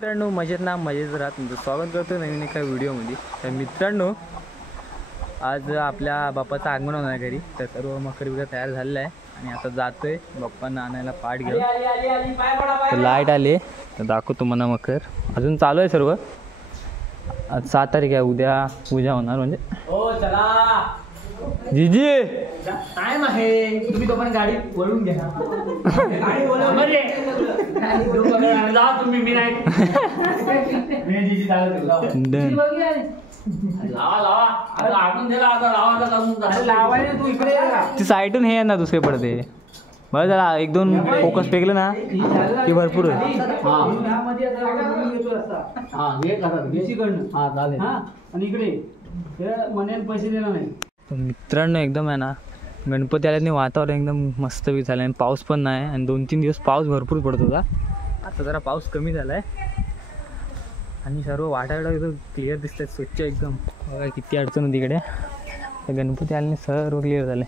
मित्रांनो मजेत राहत तुमचं स्वागत करतो नवीन एका व्हिडिओमध्ये. तर मित्रांनो आज आपल्या बाप्पाचं आगमन होणार घरी, तर सर्व मकर वगैरे तयार झालेलं आहे आणि आता जातोय बाप्पांना आणायला पाठ घेऊन. तर लाईट आली तर दाखवतो मला मकर अजून चालू आहे सर्व. आज 7 तारीख आहे, उद्या पूजा होणार म्हणजे. हो चला जीजी टाइम आहे, तुम्ही तो पण गाडी वळून घ्या. गाडी वळून जा तुम्ही, मी नाही. मी जीजी चालत लावा आता आठवून दिला, आता लावा लावायला तू इकडे ती साईडून हे ना दुसरे पडते. बरं जरा 1-2 फोकस फेकलं ना की भरपूर आहे. आणि इकडे मनेन पैसे देणार नाही. मित्रांनो एकदम आहे ना गणपती आल्याने वातावरण एकदम मस्त बी झालं आणि पाऊस पण नाही. आणि 2-3 दिवस पाऊस भरपूर पडत होता, आता जरा पाऊस कमी झाला आहे आणि सर्व वाटायला एकदम क्लिअर दिसत आहे, स्वच्छ एकदम. बघा किती अडचण होती इकडे, तर गणपती आल्याने सर्व क्लिअर झालं.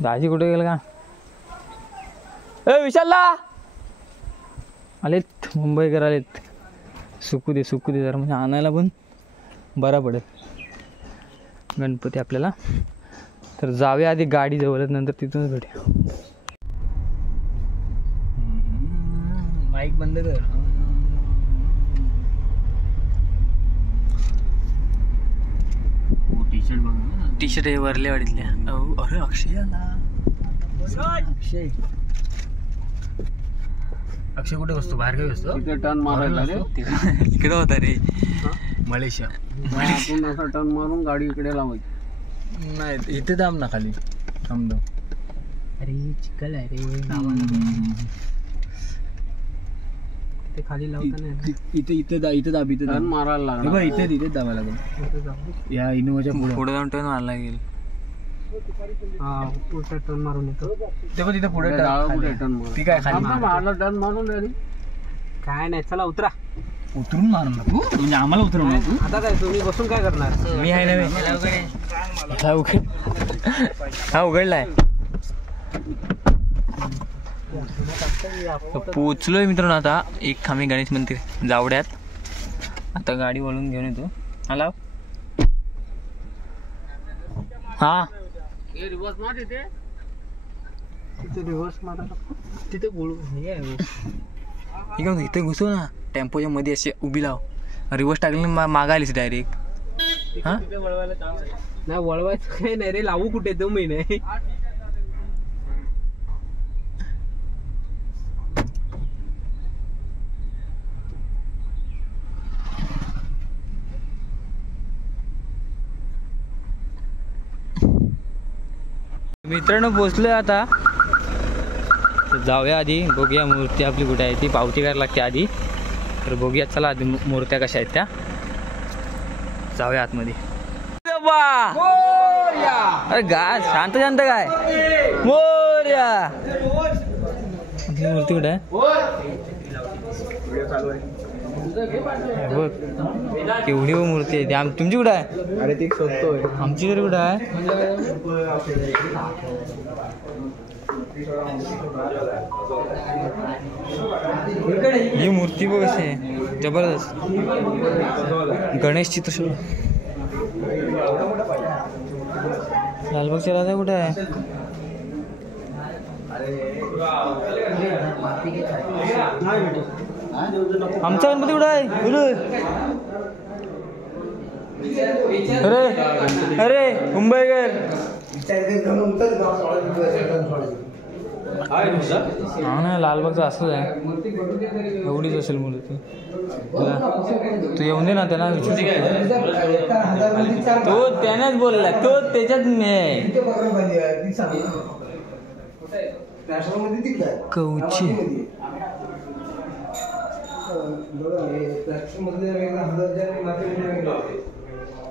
दाजी कुठे गेलं का? ए विशालला आलेत, मुंबईकर आलेत. सुकू दे जरा, म्हणजे आणायला पण बरा पडेल गणपती आपल्याला. तर जाऊया आधी गाडी जवळच, नंतर तिथूनच भेटूया. माईक बंद कर. टी शर्ट हे वरले वाडीतल्या. अरे अक्षय कुठे बसतो? बाहेर काय बसतो? टर्न मारायला इकडे होता रे, मलेशिया. असा टर्न मारून गाडी इकडे लावायची. नाही इथे थांब ना, खाली थांब. अरे चिखल आहे रे, ते खाली लावताना इथे दाब टर्न मारायला लागला. इथे दाबायला लागेल. या इनोवाच्या पुढे जाऊन टर्न मारायला लागेल. टर्न मारून येतो ते पण तिथे पुढे टर्न ती काय खाली मारला टर्न मारून राहिली. काय नाही, चला उतरा. उतरून मारून नको म्हणजे आम्हाला उतरून नको. आता काय तुम्ही बसून काय करणार? मी आहे ना, हा उघडलाय. पोचलोय मित्रांनो आता एक खांबे गणेश मंदिर जावड्यात. आता गाडी वळून घेऊन येतो. हॅलो हा रिवर्स मार तिथे रिवर्स मारा तिथे बोलू. इथे घुसव ना, टेम्पोच्या मध्ये असे उभी लाव. रिवर्स टाकले मागायलीच डायरेक्ट. हा नाही वळवायचं काही नाही रे, लावू कुठे तो मी नाही. मित्रांनो पोचलोय आता, तर जाऊया आधी बघूया मूर्ती आपली कुठे आहे. ती पावती करायला लागते आधी, तर बघूया चला आधी मूर्त्या कशा आहेत त्या. जाऊया आतमध्ये. अरे गा शांत काय मोर्या. मूर्ती कुठे आहे बघ, केवढी मूर्ती आहे ती. तुमची कुठे आहे? अरे ती शोधतोय. आमची तरी कुठे आहे? ही मूर्ती बघ कशी आहे, जबरदस्त. गणेशची तशी. लालबागच्या राजा कुठे आहे? आमचा गणपती कुठे आहे? अरे मुंबईकर. हा ना, लालबागचं असंच आहे, एवढीच असेल मूर्ती. तू येऊन दे ना, त्यांना विचारू. तो त्यानेच बोलला, तो त्याच्यात कौची.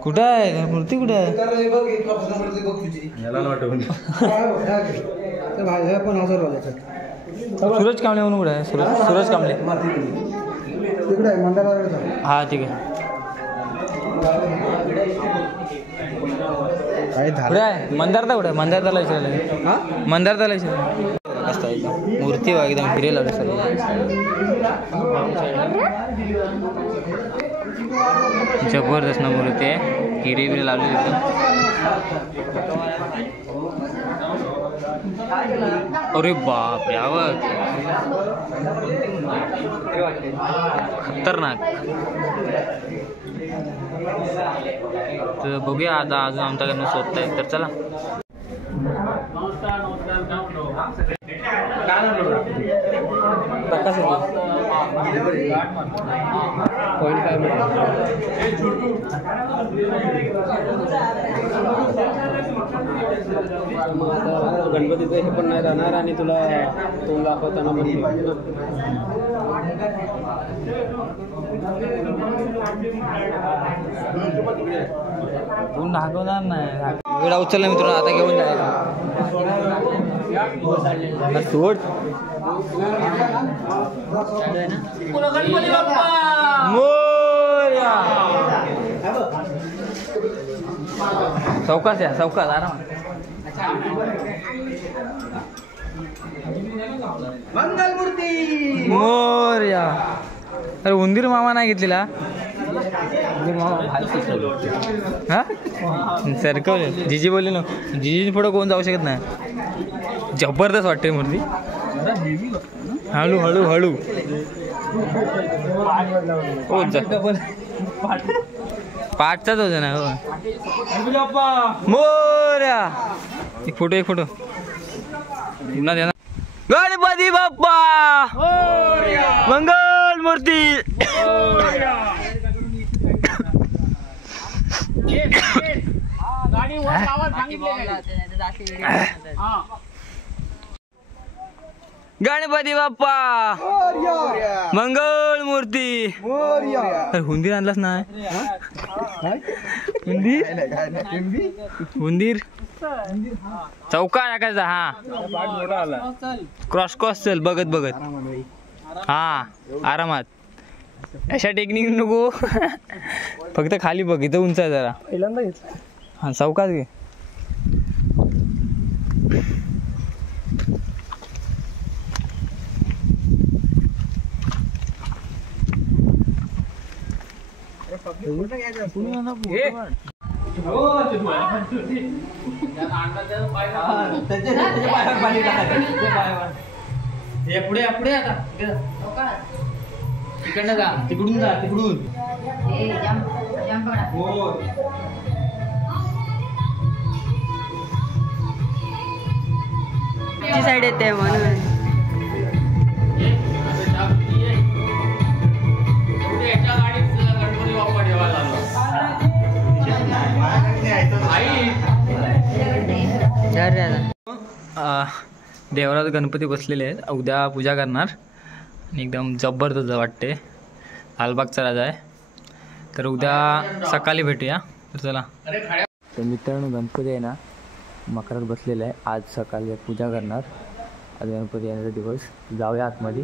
कुठं आहे मूर्ती? कुठे आहे? सूरज कांबळे म्हणून कुठे आहे? सूरज कांबळे. हा ठीक आहे. कुठे आहे मंदारदा? कुठे आहे मंदारदाला विचारलं? मंदारदाला विचारलं. मस्त आहे एकदम मूर्ती बघा एकदम हिरे लावले सगळे जबरदस्त ना मूर्ती आहे हिरे बिरे लावले एकदम अरे बाप यावर खतरनाक तर बघूया आता अजून आमच्याकडनं शोधताय तर चला गणपतीचं हे पण नाही राहणार आणि तुला तोंड दाखवताना पण तू दाखवणार नाही वेळा उचलला मित्रांनो आता घेऊन जायला सोड चौकास या चौकास आराम मंगलमूर्ती मोरया अरे उंदीर मामा नाही घेतलेला हा सरकवले जिजी बोलले ना जिजी पुढं कोण जाऊ शकत नाही जबरदस्त वाटते मूर्ती हळू हळू हळू हो पाठचाच होता ना हो मोरया एक फोटो पुन्हा द्या ना गणपती बाप्पा मंगल मूर्ती गणपती बाप्पा मंगल मूर्ती अरे हुंदीर आणलाच ना हुंदीर चौका टाकायचा हा क्रॉस चल बघत हा आरामात अशा टेक्निक नको फक्त खाली बघ इथं उंच आहे जरा पहिल्यांदा हा चौकाच घे पुढे आता तिकडनं जा तिकडून साईड येते म्हणून देवरात गणपती बसलेले आहेत उद्या पूजा करणार आणि एकदम जबरदस्त वाटते लालबागचा राजा आहे तर उद्या सकाळी भेटूया तर चला तर मित्रांनो गणपती आहे ना मकरात बसलेला आहे आज सकाळी पूजा करणार आज गणपती येण्याचा दिवस जाऊया आतमध्ये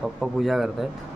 पप्पा पूजा करतायत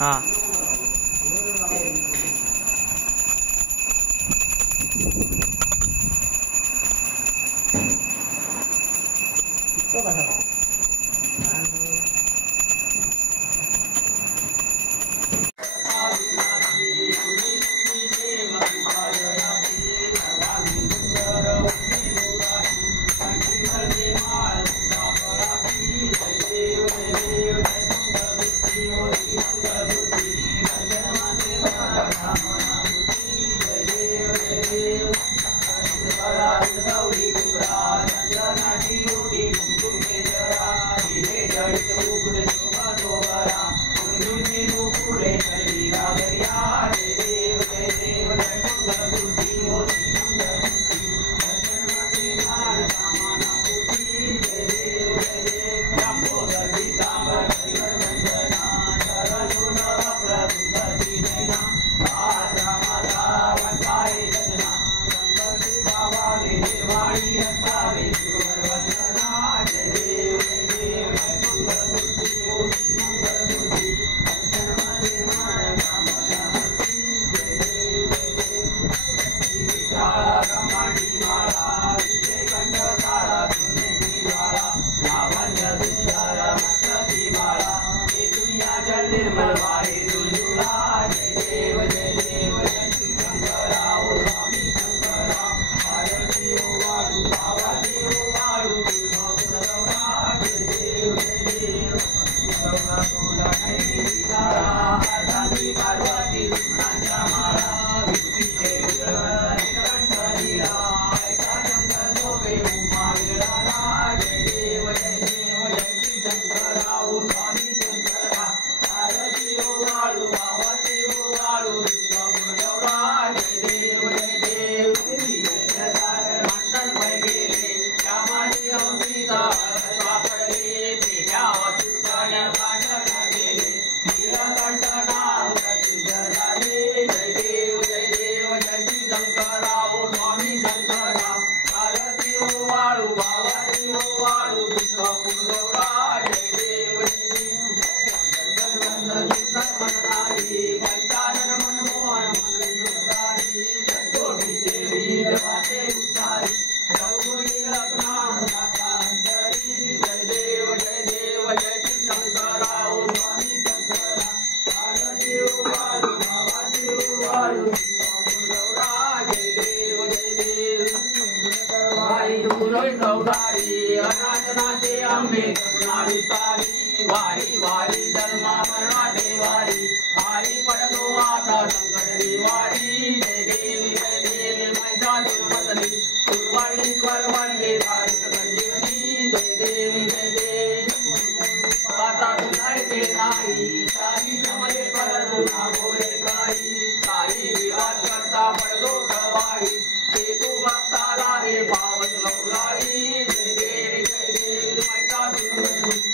हा वारी वारी जन्मा मरणा देवारी आई पडलो आता संकट देवारी जय देवी मैदा देवमतली सुरवाणी वरवंदे तारक संजीवनी जय देवी आता तुझाय ते नाही सारी समये परंतु ना बोले काही साई विवाद करता पडलो कवाई ते तू भक्ताला रे पावन लवलाई जय देवी मैदा देवमतली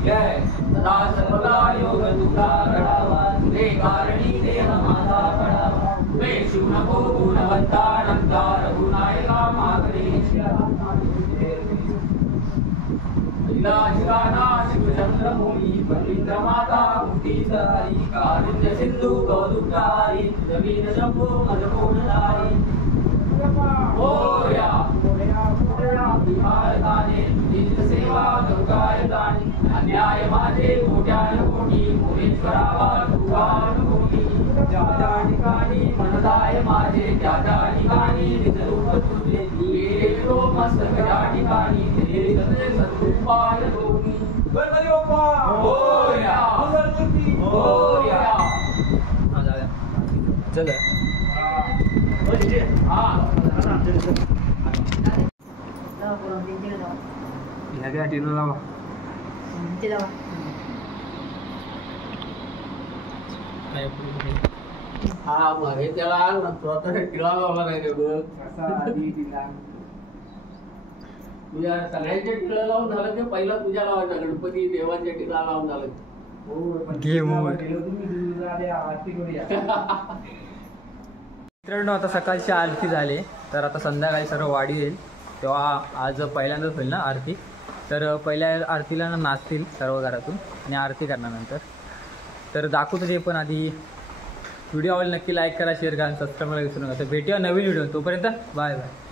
जय सदा सर्वदा योग तुझा घडावा तुझे कारणी देह माझा घडावा तुझे शिव नको गुणवंता नंदा रघुनायका मागणे शिवाना शिवचंद्रभूमी पवित्र माता मुक्ती सहारी कारुण्य सिंधू गौदुकारी जमीन शंभू मजकोणधारी मोरया बिहारदाने निज सेवा गंगायदानी अन्याय माझे कोट्यान कोटी मोरेश्वरावा तुगानुभूती ज्या ज्या ठिकाणी मनदाय माझे त्या त्या ठिकाणी निज रूप तुझे गेलो मस्तक त्या ठिकाणी तेरे सत्य सत्रूपाय तुम्ही गणपती बाप्पा मोरया मोरया चल ह्या टीला लावा हा मग त्याला स्वतः टिळा लावला नाही बघ तुझ्या सगळ्यांच्या टिळा लावून झालं ते पहिला तुझ्या लावायचा गणपती देवांच्या टिळा लावून झालं मित्रांनो आता सकाळची आरती झाली तर आता संध्याकाळी सर्व वाढी येईल तेव्हा आज पहिल्यांदाच होईल ना आरती तर पहिल्या आरतीला नाचतील सर्व घरातून आणि आरती करण्यानंतर तर दाखवतो ते पण आधी व्हिडिओ आवडला नक्की लाईक करा शेअर करा आणि सबस्क्राईब करायला विसरू नका तर भेटूया नवीन व्हिडिओ तोपर्यंत बाय बाय